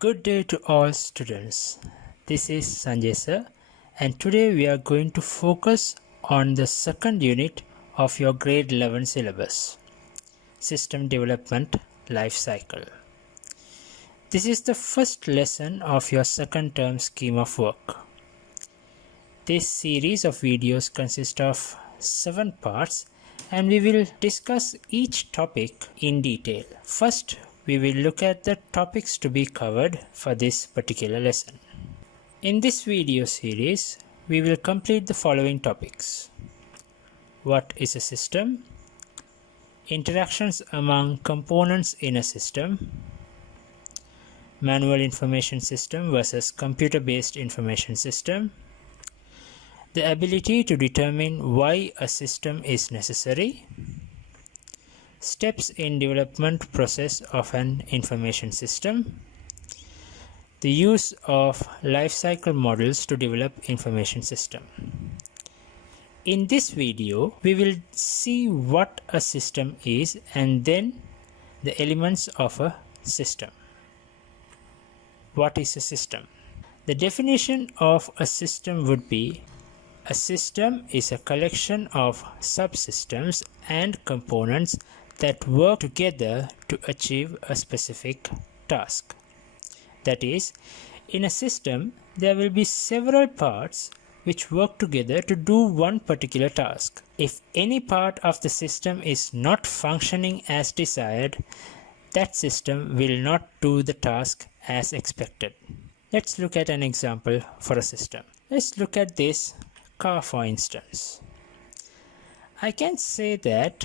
Good day to all students. This is Sanjay sir, and today we are going to focus on the second unit of your grade 11 syllabus, System Development Life Cycle. This is the first lesson of your second term scheme of work. This series of videos consists of 7 parts and we will discuss each topic in detail. First, we will look at the topics to be covered for this particular lesson. In this video series, we will complete the following topics. What is a system? Interactions among components in a system. Manual information system versus computer-based information system. The ability to determine why a system is necessary. Steps in development process of an information system. The use of life cycle models to develop information system. In this video, we will see what a system is and then the elements of a system. What is a system? The definition of a system would be: a system is a collection of subsystems and components that work together to achieve a specific task. That is, in a system, there will be several parts which work together to do one particular task. If any part of the system is not functioning as desired, that system will not do the task as expected. Let's look at an example for a system. Let's look at this car, for instance. I can say that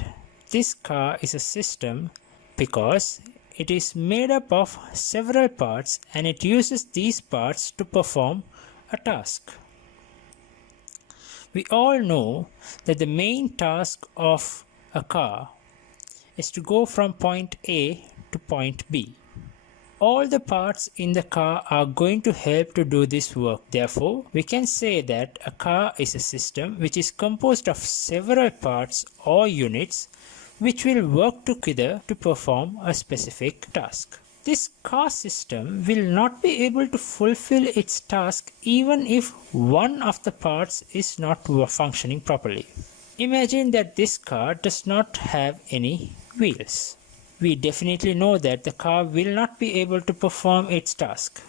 this car is a system because it is made up of several parts and it uses these parts to perform a task. We all know that the main task of a car is to go from point A to point B. All the parts in the car are going to help to do this work. Therefore, we can say that a car is a system which is composed of several parts or units which will work together to perform a specific task. This car system will not be able to fulfill its task even if one of the parts is not functioning properly. Imagine that this car does not have any wheels. We definitely know that the car will not be able to perform its task.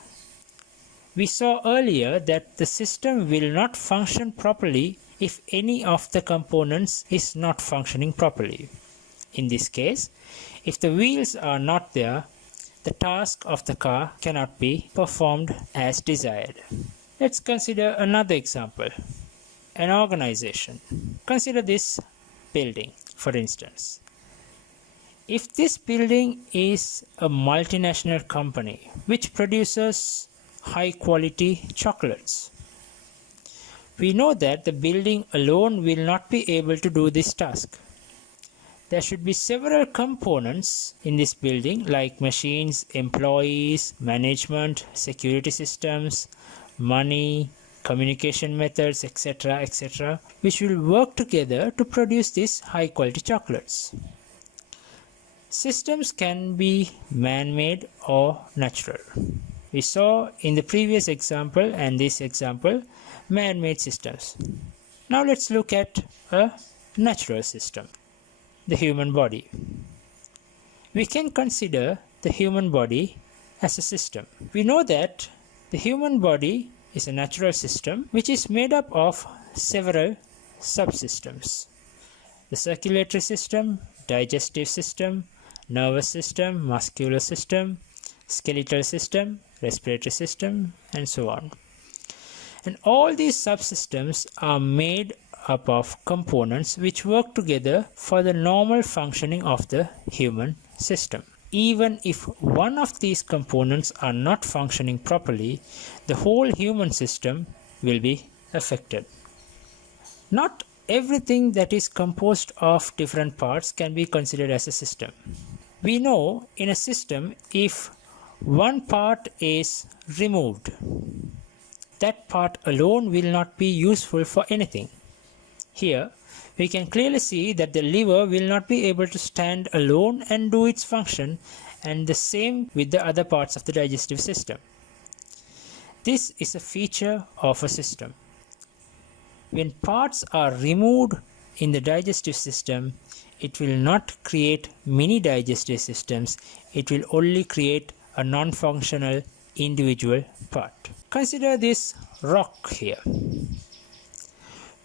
We saw earlier that the system will not function properly if any of the components is not functioning properly. In this case, if the wheels are not there, the task of the car cannot be performed as desired. Let's consider another example, an organization. Consider this building, for instance. If this building is a multinational company which produces high quality chocolates, we know that the building alone will not be able to do this task. There should be several components in this building like machines, employees, management, security systems, money, communication methods, etc., which will work together to produce these high quality chocolates. Systems can be man-made or natural. We saw in the previous example and this example man-made systems. Now let's look at a natural system, the human body. We can consider the human body as a system. We know that the human body is a natural system which is made up of several subsystems. The circulatory system, digestive system, nervous system, muscular system, skeletal system, respiratory system, and so on. And all these subsystems are made up of components which work together for the normal functioning of the human system. Even if one of these components are not functioning properly, the whole human system will be affected. Not everything that is composed of different parts can be considered as a system. We know in a system, if one part is removed, that part alone will not be useful for anything. Here, we can clearly see that the lever will not be able to stand alone and do its function and the same with the other parts of the digestive system. This is a feature of a system. When parts are removed in the digestive system, it will not create many digestive systems, it will only create a non-functional individual part. Consider this rock here.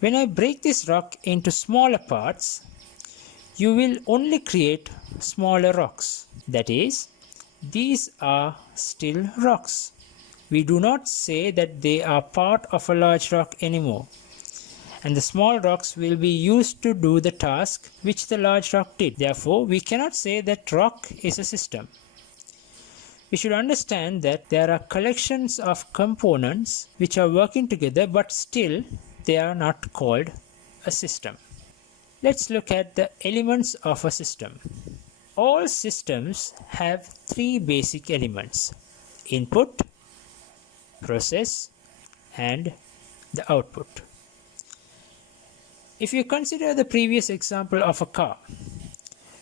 When I break this rock into smaller parts, you will only create smaller rocks. That is, these are still rocks. We do not say that they are part of a large rock anymore. And the small rocks will be used to do the task which the large rock did. Therefore, we cannot say that rock is a system. We should understand that there are collections of components which are working together, but still they are not called a system. Let's look at the elements of a system. All systems have three basic elements: input, process, and the output. If you consider the previous example of a car,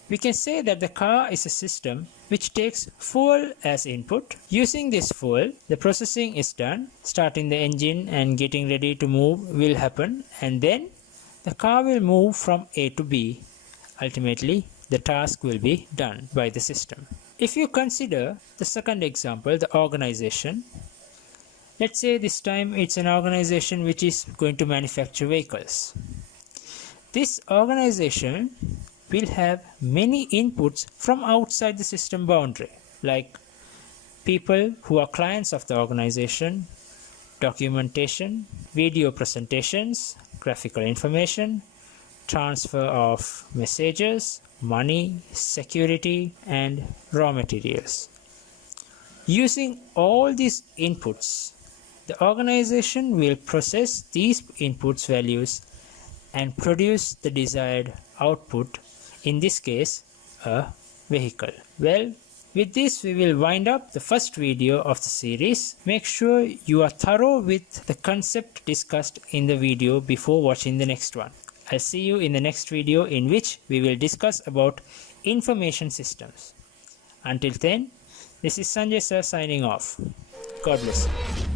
we can say that the car is a system which takes fuel as input. Using this fuel, the processing is done. Starting the engine and getting ready to move will happen, and then the car will move from A to B. Ultimately, the task will be done by the system. If you consider the second example, the organization, let's say this time it's an organization which is going to manufacture vehicles. This organization will have many inputs from outside the system boundary, like people who are clients of the organization, documentation, video presentations, graphical information, transfer of messages, money, security, and raw materials. Using all these inputs, the organization will process these inputs values and produce the desired output, in this case a vehicle. Well, with this we will wind up the first video of the series. Make sure you are thorough with the concept discussed in the video before watching the next one. I'll see you in the next video, in which we will discuss about information systems. Until then, this is Sanjay sir signing off. God bless you.